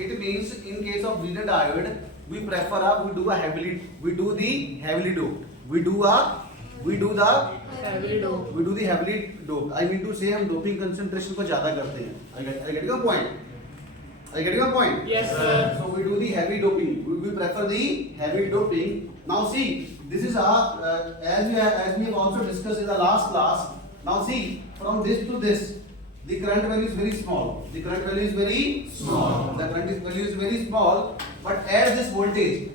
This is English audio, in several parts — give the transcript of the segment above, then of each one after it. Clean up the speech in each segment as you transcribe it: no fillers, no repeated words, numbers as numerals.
it means in case of zener diode, we prefer we do the heavily doped. We do the heavily doped. I mean to say हम doping concentration को ज़्यादा करते हैं. I get your point. I get your point. Yes, sir. So we do the heavy doping. We prefer the heavy doping. Now see, this is as we have also discussed in the last class. Now see, from this to this, the current value is very small. The current value is very small. The current value is very small. But at this voltage,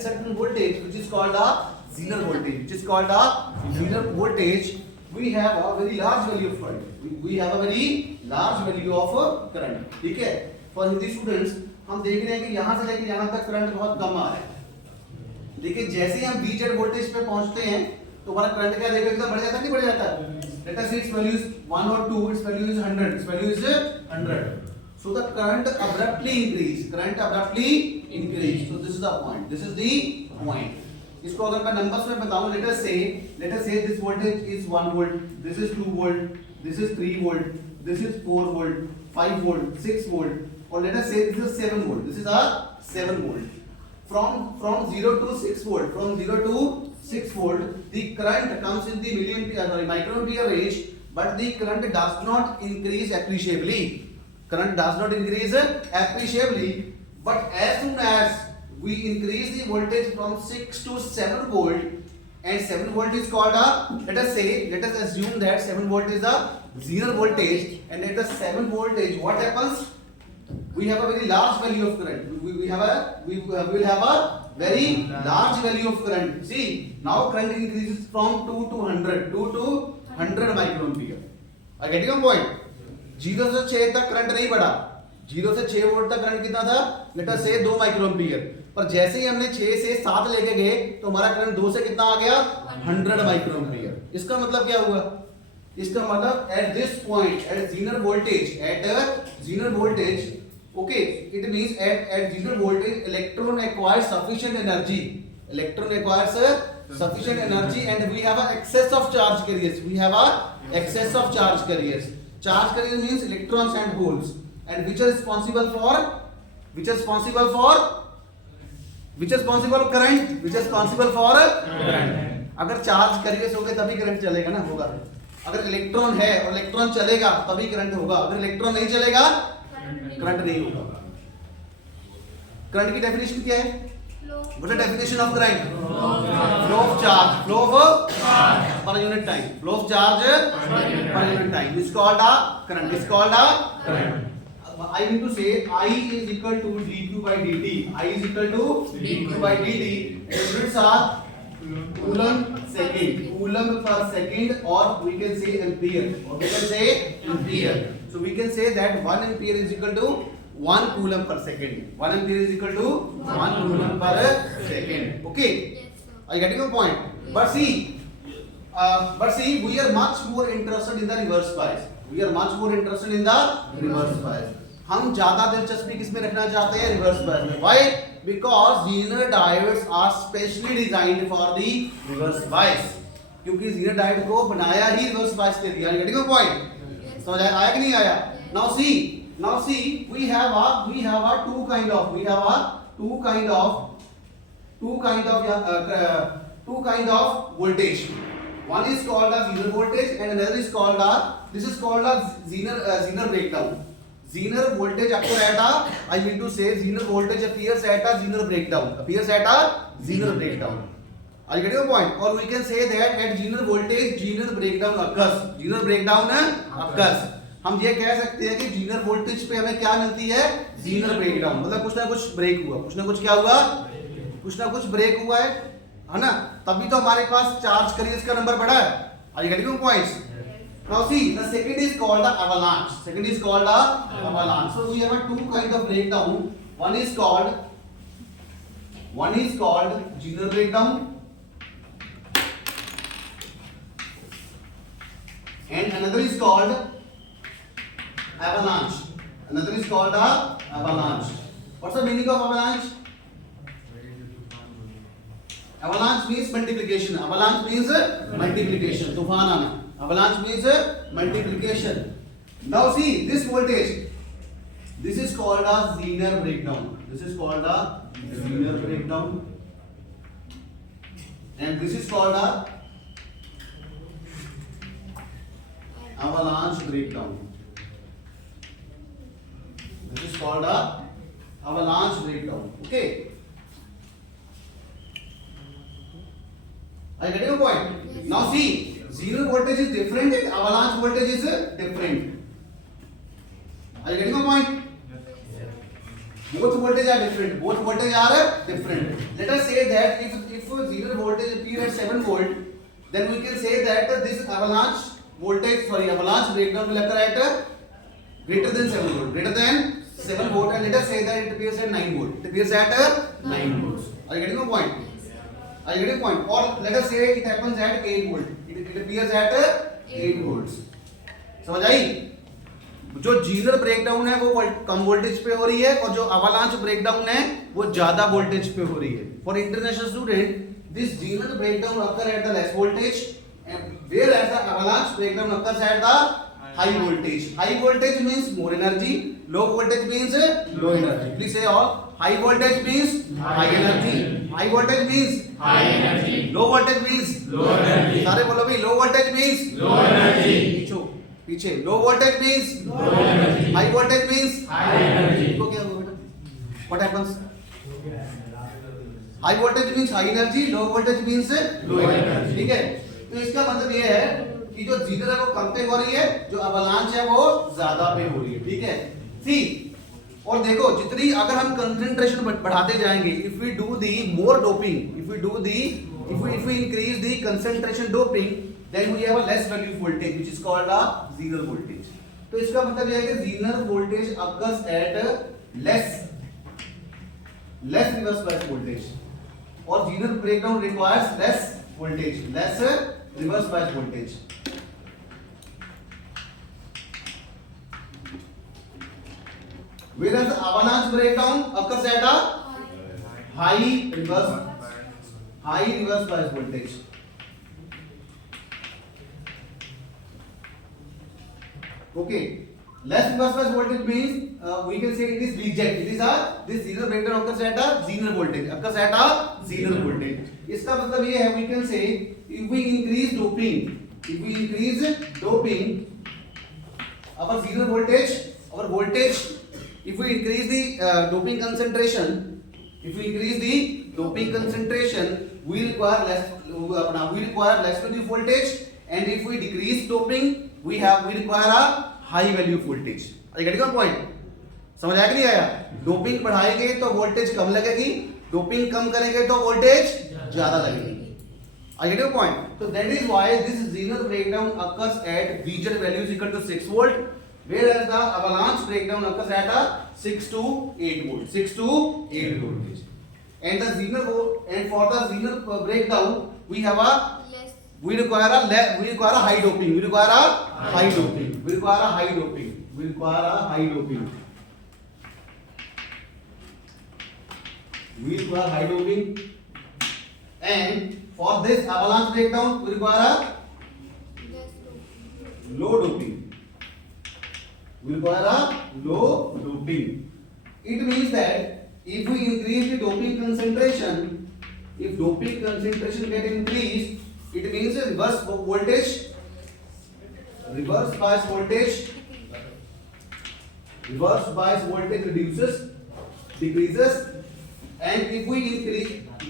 certain voltage, which is called a zener voltage, we have a very large value of current. We have a very large value of current. ठीक है? For Hindi students, हम देख रहे हैं कि यहाँ से लेकर यहाँ तक करंट बहुत कम आ रहा है. लेकिन जैसे ही हम VZ वोल्टेज पे पहुंचते हैं तो हमारा करंट क्या देखो एकदम बढ़ जाता है नहीं बढ़ जाता है. Let us say its value is 1 or 2, its value is 100, its value is 100. So the current abruptly increase. So this is the point. This is the point. इसको अगर मैं नंबर्स में बताऊं, let us say this voltage is 1 volt, this is 2 volt, this is 3 volt, this is 4 volt, 5 volt, 6 volt, or let us say this is 7 volt. This is a 7 volt. From 0 to 6 volt, the current comes in the microampere range, but the current does not increase appreciably. But as soon as we increase the voltage from 6 to 7 volt, and 7 volt is called let us assume that 7 volt is a zener voltage, and at the 7 voltage, what happens? We have a very large value of current. We will have a very large value of current. See, now current increases from 2 to 100 microampere. I get your point. 0 से 6 तक current नहीं बढ़ा. 0 से 6 volt तक current कितना था? Let us से 2 microampere. पर जैसे ही हमने 6 से 7 लेके गए तो हमारा करंट 2 से कितना आ गया? 100 माइक्रोएम्पियर. इसका मतलब क्या हुआ? इसका मतलब at this point, at zener voltage, okay, it means at zener voltage, electron acquires sufficient energy. And we have an excess of charge carriers. Charge carrier means electrons and holes. And which are responsible for current. अगर charge carriers होंगे तभी current चलेगा ना, होगा. अगर electron है और electron चलेगा तभी करंट होगा. अगर इलेक्ट्रॉन नहीं चलेगा करंट नहीं होगा. करंट की डेफिनेशन क्या है? What is the definition of current? Flow of charge per unit time. Flow of charge per unit time. This is called a current. I mean to say I is equal to dq by dt. I is equal to dq by dt. Units are coulomb per second, or we can say ampere. So we can say that 1 ampere is equal to 1 coulomb per second. 1 ampere is equal to 1 coulomb per second. Okay? Are you getting your point? But see, we are much more interested in the reverse bias. हम ज्यादा दिलचस्पी किसमें रखना चाहते हैं? Reverse bias में. Why? Because zener diodes are specially designed for the reverse bias. क्योंकि zener diode को बनाया ही reverse bias के लिए. Are you getting your point? समझ आया कि नहीं आया? Now see, we have two kind of voltage. One is called a zener voltage, and another is called a zener breakdown. Zener voltage occurs at a, I mean to say, zener voltage appears at a zener breakdown. Are you getting the point? Or we can say that at zener voltage, zener breakdown occurs. हम ये कह सकते हैं कि Zener voltage पे हमें क्या मिलती है? Zener breakdown. मतलब कुछ ना कुछ ब्रेक हुआ, कुछ ना कुछ ब्रेक हुआ है ना? तभी तो हमारे पास चार्ज कैरियर्स का नंबर बढ़ा है. Are you getting the points? Now see, the second is called the avalanche. So we have a two kind of breakdown. One is called zener breakdown, and another is called avalanche. What's the meaning of avalanche? Avalanche means multiplication. तूफान आना. Avalanche means multiplication. Now see, this voltage This is called a Zener breakdown. This is called a Zener breakdown, and this is called a avalanche breakdown. This is called a avalanche breakdown. Okay. Are you getting the point? Yes. Now see, Zener voltage is different and avalanche voltage is different. Are you getting the point? Yes. Both voltage are different. Both voltage are different. Let us say that if Zener voltage appear at 7 volt, then we can say that this avalanche breakdown will occur at greater than 7 volt. Greater than 7 volt, and let us say that it appears at 9 volt. It appears at 9 volts. Are you getting the point? Are you getting the point? Or let us say it happens at 8 volt. It appears at 8 volts. समझ आई? जो Zener breakdown है वो कम voltage पे हो रही है, और जो अवालांच ब्रेकडाउन है वो ज्यादा वोल्टेज पे हो रही है. For international student, this Zener breakdown occur at the less voltage, whereas the avalanche breakdown occurs at the high voltage. High voltage means more energy, low voltage means low energy. Please say all. High voltage means high energy. High voltage means high energy. Low voltage means low energy. सारे बोलो भाई. Low voltage means low energy. पीछे. Low voltage means low energy. High voltage means high energy. तो क्या होगा बेटा? What happens? High voltage means high energy, low voltage means low energy. ठीक है? तो इसका मतलब ये है कि जो जीनर है वो कम पे हो रही है, जो अवलांच है वो ज्यादा पे हो रही है. ठीक है? सी, और देखो जितनी अगर हम कंसंट्रेशन बढ़ाते जाएंगे, if we do the more doping, if we increase the concentration doping, then we have a less value voltage which is called a Zener voltage. तो इसका मतलब यह है कि Zener voltage occurs at less reverse bias voltage, और Zener breakdown requires less reverse bias voltage. Whereas avalanche breakdown occurs at a high reverse bias voltage. Okay, less reverse bias voltage means we can say it is reject. This Zener breakdown occurs at a Zener voltage. इसका मतलब ये है, we can say if we increase doping, our Zener voltage, our voltage. If we increase the doping concentration, we require less value voltage, and if we decrease doping, we require a high value voltage. Are you getting the point? समझ आया कि नहीं आया? Doping बढ़ाएंगे तो voltage कम लगेगी, doping कम करेंगे तो वोल्टेज ज्यादा लगेगी. Are you getting the point? So that is why this Zener breakdown occurs at Vger value is equal to 6 volt. Whereas the avalanche breakdown occurs at a 6 to 8 voltage. And for the Zener breakdown, we require a high doping. We require a high doping. And for this avalanche breakdown, we require a low doping. It means that if we increase the doping concentration, if doping concentration get increased, it means a reverse bias voltage decreases, and if we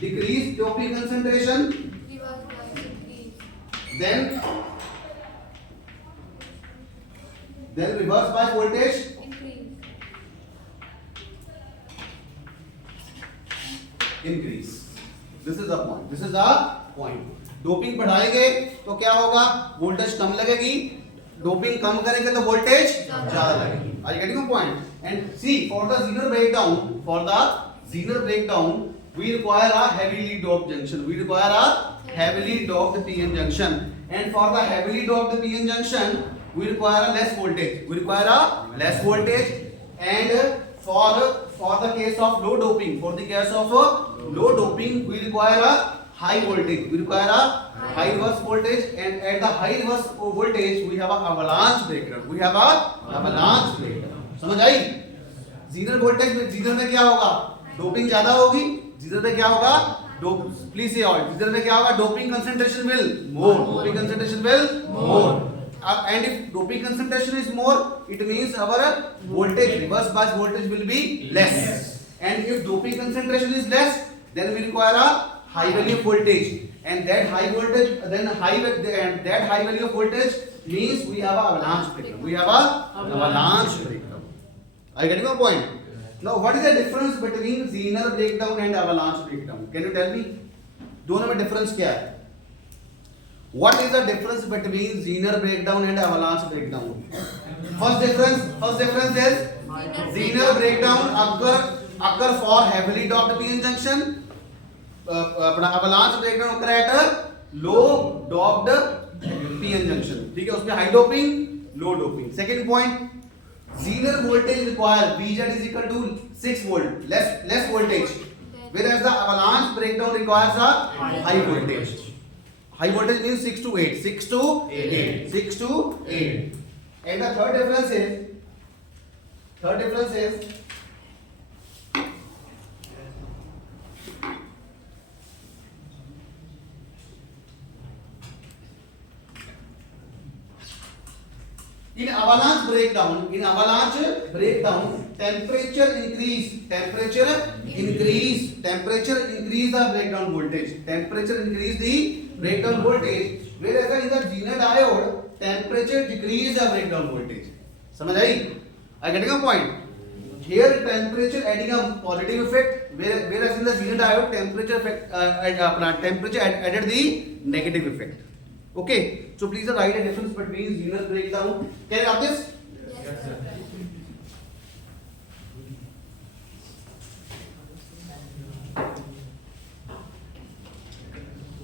decrease doping concentration, then reverse bias voltage increase. This is the point. Doping बढ़ाएंगे तो क्या होगा? Voltage कम लगेगी. Doping कम करेंगे तो voltage ज्यादा लगेगी. Are you getting the point? And see, for the Zener breakdown, we require a heavily doped junction. And for the heavily doped PN junction, we require a less voltage. And for the case of low doping, we require a high voltage. We require a high reverse voltage, and at the high reverse voltage we have a avalanche breakdown. समझ आई? Zener voltage में, Zener में क्या होगा, doping ज्यादा होगी, Zener में क्या होगा, डोप, प्लीज से ऑल, जीनर में क्या होगा, doping concentration will more, doping concentration will more, and if doping concentration is more, it means our voltage, reverse bias voltage will be less, and if doping concentration is less, then we require a high value of voltage, and that high voltage, then that high value of voltage means we have a avalanche breakdown, we have a avalanche breakdown. Are you getting my point? Now what is the difference between Zener breakdown and avalanche breakdown? Can you tell me? दोनों में difference क्या है? What is the difference between Zener breakdown and avalanche breakdown? First difference is Zener breakdown occur for heavily doped p-n junction. अपना avalanche breakdown occur at low doped p-n junction. ठीक है, उसमें high doping, low doping. Second point, Zener voltage require Vz is equal to 6 volt, less voltage, whereas the avalanche breakdown requires a high voltage. High voltage means 6 to 8, 6 to 8, 6 to 8. And the third difference is in avalanche breakdown, temperature increase the breakdown voltage, whereas in the Zener diode temperature decrease the breakdown voltage. समझ आई? I getting a point? Here temperature adding a positive effect, whereas in the Zener diode temperature added the negative effect. Okay, so please write a difference between Zener breakdown. Can you have this? Yes, sir.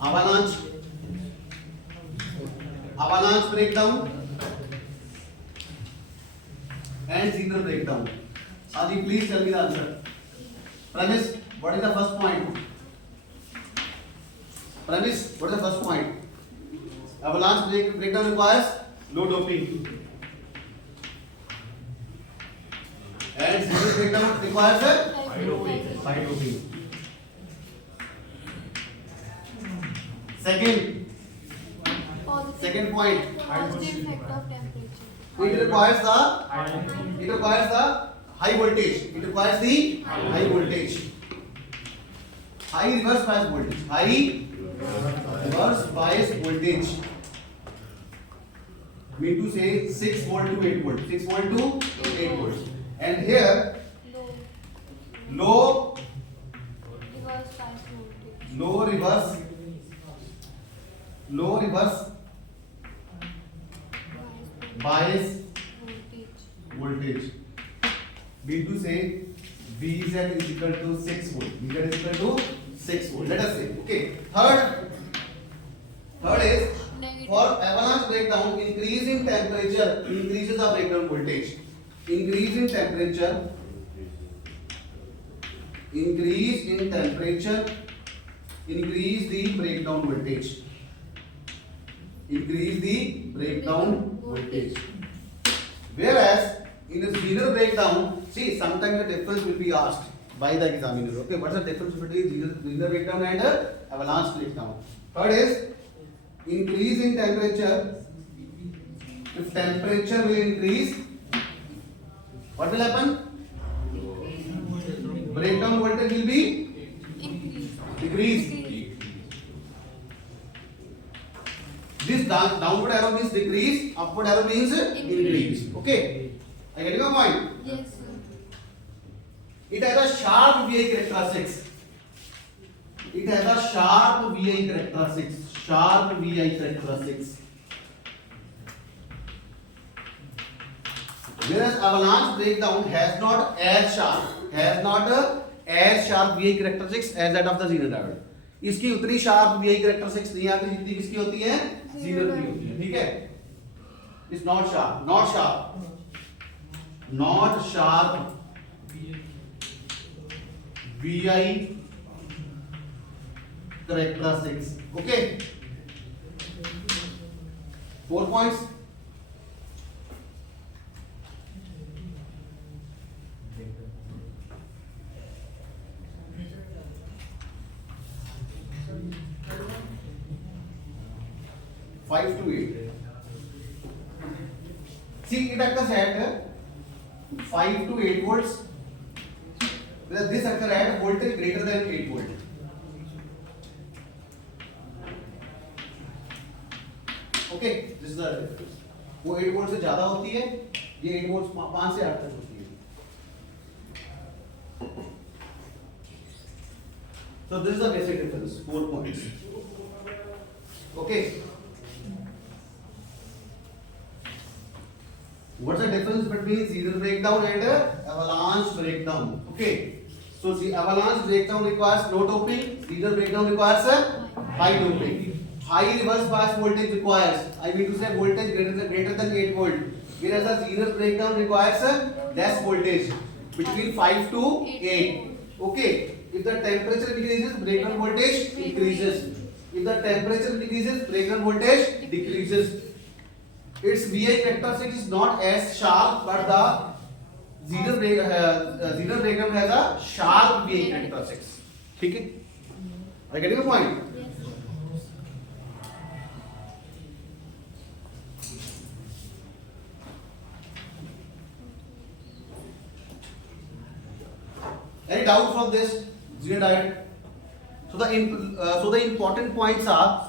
Avalanche breakdown and Zener breakdown. Adi, please tell me the answer. Premise, what is the first point? Avalanche breakdown requires low doping, and Zener breakdown requires High doping. high doping. Second point, Positive effect of temperature. it requires the high voltage. High reverse bias voltage. Mean to say 6 volt to 8 volt. 6 volt to 8 volts. And here low Reverse bias voltage. low reverse bias voltage. Mean to say Vz is equal to 6 volt. Vz is equal to 6 volt. Let us say. Okay. Third is Negative. for avalanche breakdown, increase in temperature increases the breakdown voltage. Increase in temperature increase the breakdown voltage. Whereas in a Zener breakdown, see, sometimes the difference will be asked by the examiner. Okay, what's the difference between Zener breakdown and avalanche breakdown? Third is increase in temperature. If temperature will increase, what will happen? Breakdown voltage will be decrease. This downward arrow means decrease, upward arrow means increase. Okay, I get your point. Yes, sir. It has a sharp VI characteristics. Sharp VI characteristics. Whereas avalanche breakdown has not as sharp VI characteristics as that of the Zener diode. इसकी उतनी sharp VI characteristics नहीं आती जितनी किसकी होती है, Zener की होती है. ठीक है, it's not sharp VI characteristics. Okay, 4 points. 5 to 8. See, it occurs at 5 to 8 volts. Whereas this occurs at voltage greater than 8 volt. Okay, this is the difference. वो 8 वोल्ट से ज्यादा होती है, ये 8 वोल्ट 5 से 8 तक होती है. So this is the basic difference, 4 points. Okay. What's the difference between Zener breakdown and avalanche breakdown? Okay. So the avalanche breakdown requires low doping, Zener breakdown requires high doping. High reverse bias voltage requires, I mean to say voltage greater than 8 volt. Whereas the Zener breakdown requires less voltage, between 5 to 8. Okay. If the temperature increases, breakdown voltage increases. If the temperature decreases, breakdown voltage decreases. Its VI characteristic is not as sharp, but the Zener breakdown has a sharp VI characteristics. ठीक है? Are you getting the point? Yes. Any doubts from this Zener diode? So the important points are,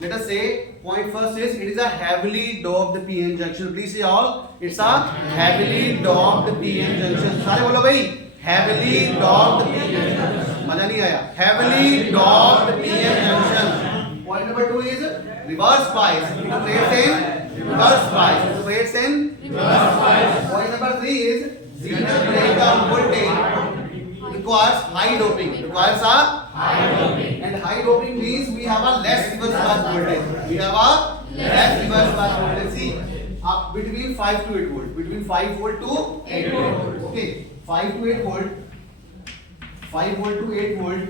let us say, point first is it is a heavily doped PN junction. Please say all, it's a heavily doped PN junction. सारे बोलो भाई, heavily doped PN junction. मजा नहीं आया? Heavily doped PN junction. Point number 2 is reverse bias. It operates in reverse bias. It operates in reverse bias. Point number 3 is Zener breakdown voltage requires high doping. Requires a high doping. And high doping means we have a less reverse bias voltage. We have a less reverse bias voltage. See, up between 5 to 8 volt. Between 5 volt to 8 volt. Okay, 5 to 8 volt. 5 volt to 8 volt.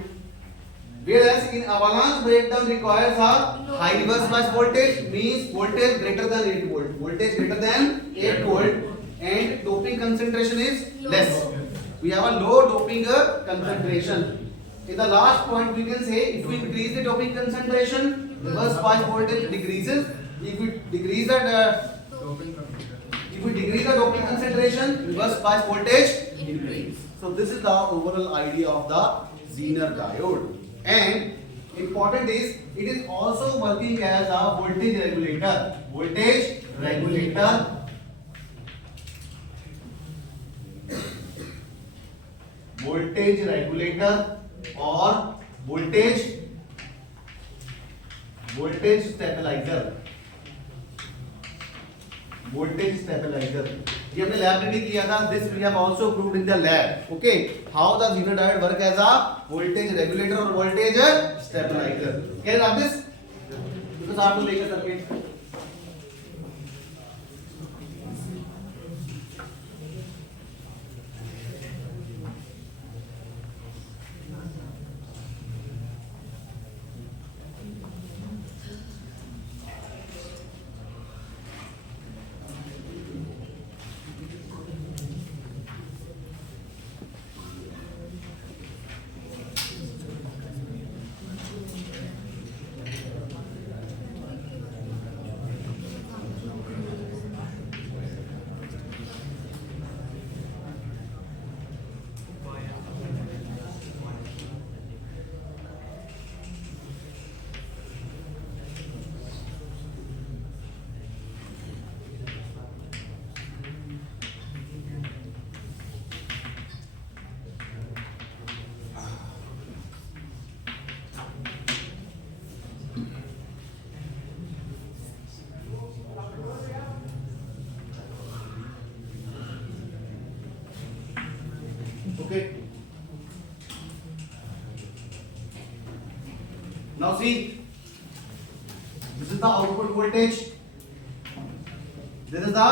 Whereas in avalanche breakdown requires a high reverse bias voltage, means voltage greater than 8 volt. Voltage greater than 8 volt. And doping concentration is less. We have a low doping concentration. In the last point, we can say if we increase the doping concentration, reverse bias voltage decreases. If we decrease the doping concentration, reverse bias voltage increases. So this is the overall idea of the Zener diode. And important is it is also working as a voltage regulator. Voltage regulator. Voltage regulator or voltage stabilizer. Voltage stabilizer. ये हमने lab में भी किया था. This we have also proved in the lab. Okay, how the Zener diode work as a voltage regulator or voltage stabilizer. Can you have this? Because आप लोग लेकर circuit. Okay. Now see, this is the output voltage. This is the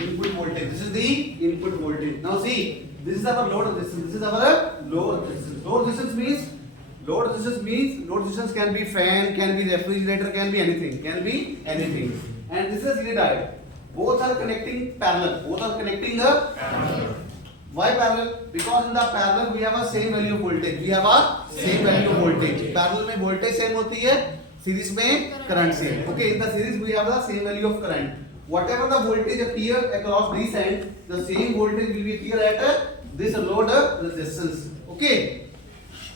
input voltage. This is the input voltage. Now see, this is our load resistance. This is our load resistance. Load resistance means can be fan, can be refrigerator, can be anything. And this is Zener diode. Both are connecting parallel. Why parallel? Because in the parallel we have a same value of voltage. We have a same value of voltage. Parallel में voltage same होती है, series में current same. Okay, in the series we have the same value of current. Whatever the voltage appear across these ends, the same voltage will be appear at this load resistance. Okay.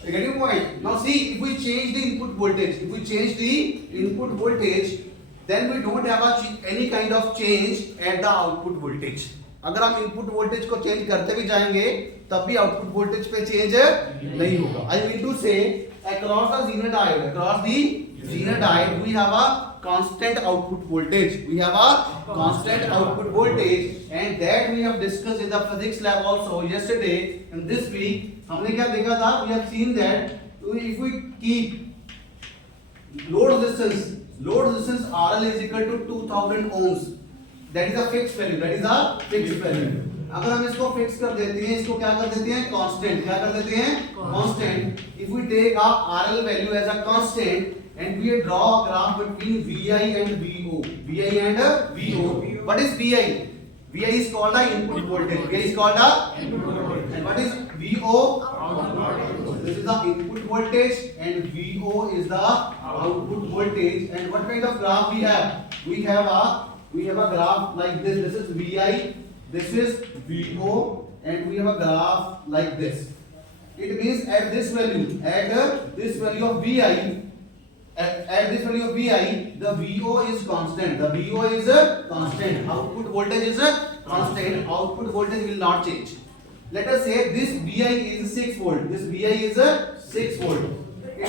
You get your point? Now see, if we change the input voltage, then we don't have any kind of change at the output voltage. अगर हम input voltage को change करते भी जाएंगे तब भी output voltage पे change नहीं होगा. I mean to say, across the Zener diode we have a constant output voltage. We have a constant output voltage, and that we have discussed in the physics lab also yesterday. And this week हमने क्या देखा था? We have seen that if we keep load resistance RL is equal to 2000 ohms. That is a fixed value. अगर हम इसको fix कर देते हैं, इसको क्या कर देते हैं? Constant. If we take our RL value as a constant and we draw a graph between VI and VO. What is VI? VI is called the input voltage. And what is VO? This is the input voltage and VO is the output voltage. And what kind of graph we have? We have a graph like this. This is VI, this is VO, and we have a graph like this. It means at this value of VI, the VO is constant. Output voltage is constant. Output voltage will not change. Let us say this VI is 6 volt. It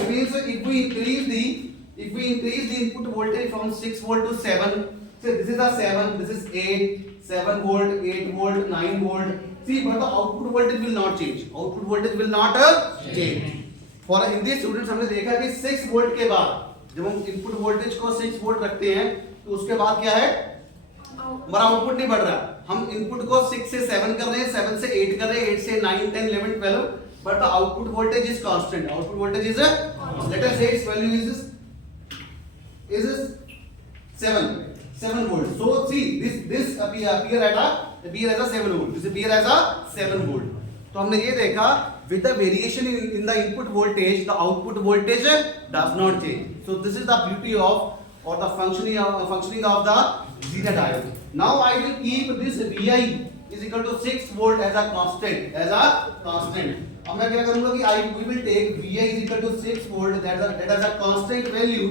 means if we increase the input voltage from 6 volt to 7. So this is a 7, this is 8, 7 volt, 8 volt, 9 volt. See, but the output voltage will not change. For Hindi students हमने देखा कि 6 volt के बाद जब हम input voltage को 6 volt रखते हैं तो उसके बाद क्या है? हमारा आउटपुट नहीं बढ़ रहा. हम इनपुट को 6 से 7 कर रहे हैं, 7 से 8 कर रहे हैं, 8 से 9, 10, 11, 12, but the output voltage is constant. Let us say its value is 7 volt. So see, this appear as a 7 volt. This appear as a 7 volt. तो हमने ये देखा, with the variation in the input voltage, the output voltage does not change. So this is the beauty of or the functioning of the Zener diode. Now I will keep this VI is equal to 6 volt as a constant. अब मैं क्या करूँगा कि we will take VI is equal to 6 volt that is a constant value.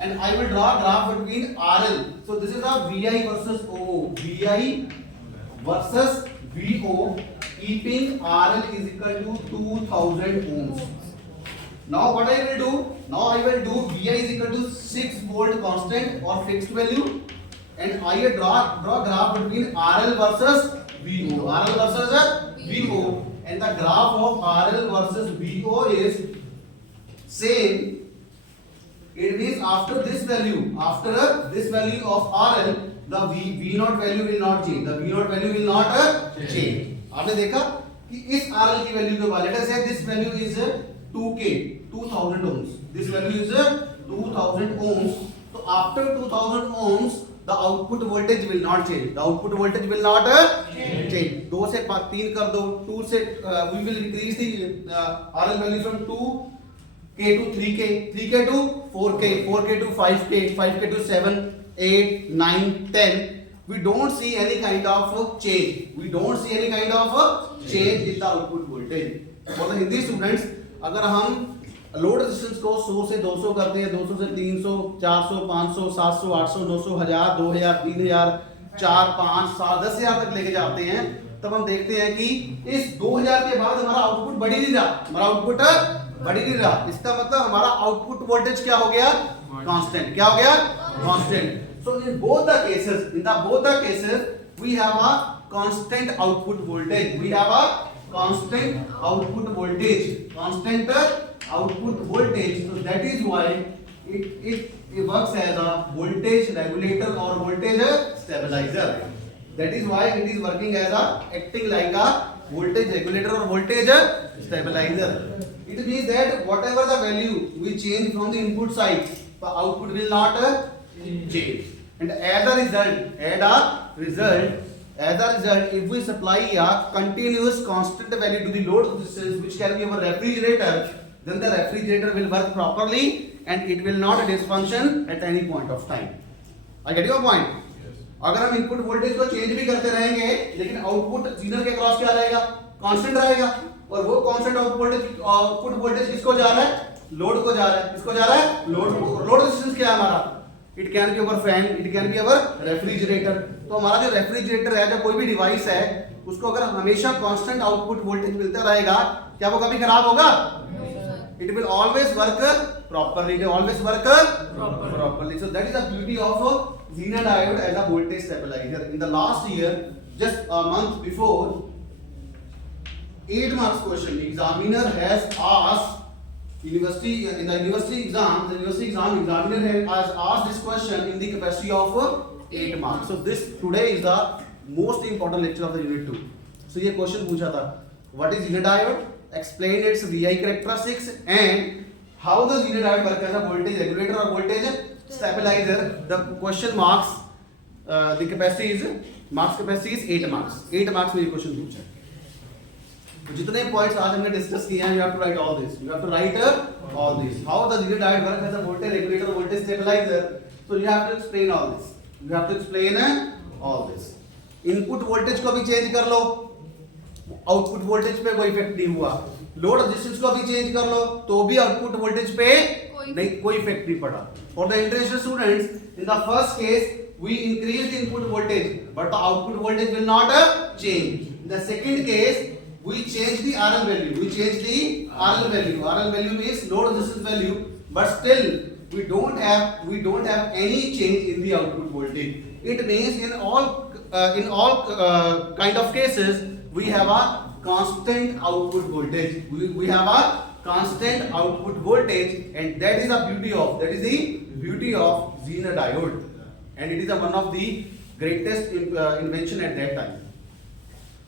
And I will draw a graph between RL. So this is a VI versus OO. VI versus VO, keeping RL is equal to 2000 ohms. Now what I will do? VI is equal to 6 volt constant or fixed value, and I will draw graph between RL versus VO, and the graph of RL versus VO is same. It means after this value of RL, the V0 value will not change. आपने देखा कि इस RL की value के बाद, let us say this value is 2000 ohms. This value is 2000 ohms. So after 2000 ohms, the output voltage will not change. 2 से 3 कर दो. 2 से we will increase the RL value from 2K to 3K, 3K to 4K, 4K to 5K, 5K to 7, 8, 9, 10. We don't see any kind of change. In the output voltage. For the Hindi students, अगर हम load resistance को 100 से 200 करते हैं, 200 से 300, 400, 500, 700, 800, 900, 1000, 2000, 3000, 4, 5, 7, 10,000 तक लेके जाते हैं, तब हम देखते हैं कि इस 2000 के बाद हमारा आउटपुट बढ़ ही नहीं रहा. इसका मतलब हमारा आउटपुट वोल्टेज क्या हो गया? Constant. So in both the cases, we have a constant output voltage. So that is why it works as a voltage regulator or voltage stabilizer. That is why it is working as acting like a voltage regulator or voltage stabilizer. It means that whatever the value we change from the input side, the output will not change. And as a result, As a result, if we supply a continuous constant value to the load resistance, which can be our refrigerator, then the refrigerator will work properly and it will not dysfunction at any point of time. I get your point? अगर हम input voltage को change भी करते रहेंगे लेकिन output Zener के cross क्या रहेगा, कांस्टेंट रहेगा, और वो कांस्टेंट आउटपुट वोल्टेज किसको जा रहा है, लोड को जा रहा है, किसको जा रहा है, लोड को। लोड रेजिस्टेंस क्या है हमारा, it can be our fan, it can be our refrigerator. तो हमारा जो रेफ्रिजरेटर है, जो कोई भी डिवाइस है, उसको अगर हमेशा कांस्टेंट आउटपुट वोल्टेज मिलता रहेगा, क्या वो कभी खराब होगा, it will always work properly, it will always work properly. So that is the beauty of Zener diode as a voltage stabilizer. In the last year, just a month before, 8 marks question, the examiner has asked university, in the university exam examiner has asked this question in the capacity of 8 marks. So this today is the most important lecture of the unit 2. So ये question पूछा था, what is Zener diode, explain its VI characteristics and how the Zener diode work as a voltage regulator or voltage stabilizer. The question marks, the capacity is 8 marks. 8 marks में ये question पूछा है। तो जितने points आज हमने discuss किए हैं, you have to write all this. You have to write all this. How the Zener diode work as a voltage regulator or voltage stabilizer. So you have to explain all this. You have to explain all this. Input voltage को भी change कर लो, output voltage पे कोई effect नहीं हुआ। Load resistance को भी change कर लो तो भी आउटपुट वोल्टेज पे नहीं, कोई इफेक्ट नहीं पड़ा। For the interested students, in the first case we increase the input voltage but the output voltage will not change. In the second case we change the RL value, RL value means load resistance value, but still we don't have any change in the output voltage. It means in all kind of cases we have a constant output voltage. We have a constant output voltage, and that is the beauty of Zener diode, and it is one of the greatest invention at that time.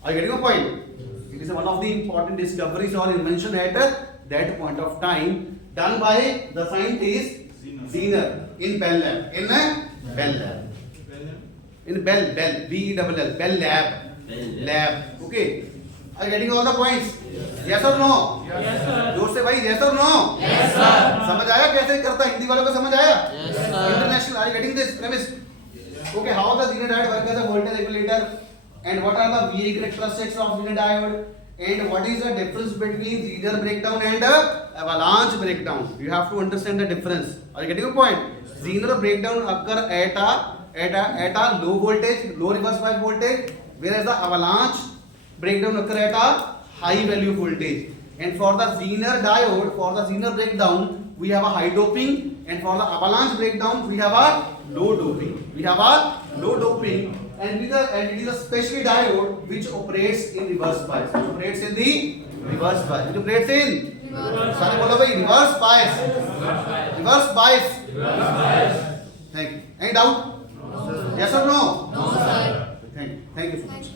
Are you getting a point? It is one of the important discoveries or invention at that point of time done by the scientist Zener in Bell Lab. In Bell Lab. Okay. Are you getting all the points? Yes or no? Yes sir. जोर से भाई, yes or no? Yes sir. समझ आया कैसे करता है, हिंदी वालों को समझ आया? Yes sir. International, are you getting this premise? Okay, how the Zener diode work as a voltage regulator, and what are the VI characteristics of Zener diode, and what is the difference between Zener breakdown and avalanche breakdown? You have to understand the difference. Are you getting a point? Zener breakdown occur at a low voltage, low reverse bias voltage, whereas the avalanche breakdown occur at a high value voltage. And for the Zener diode, for the Zener breakdown, we have a high doping, and for the avalanche breakdown, we have a low doping. And it is a special diode which operates in reverse bias. Which operates in reverse bias. सारे बोलो भाई, reverse bias. Thank you. Any doubt? No sir. Yes or no? No sir. Thank you so much.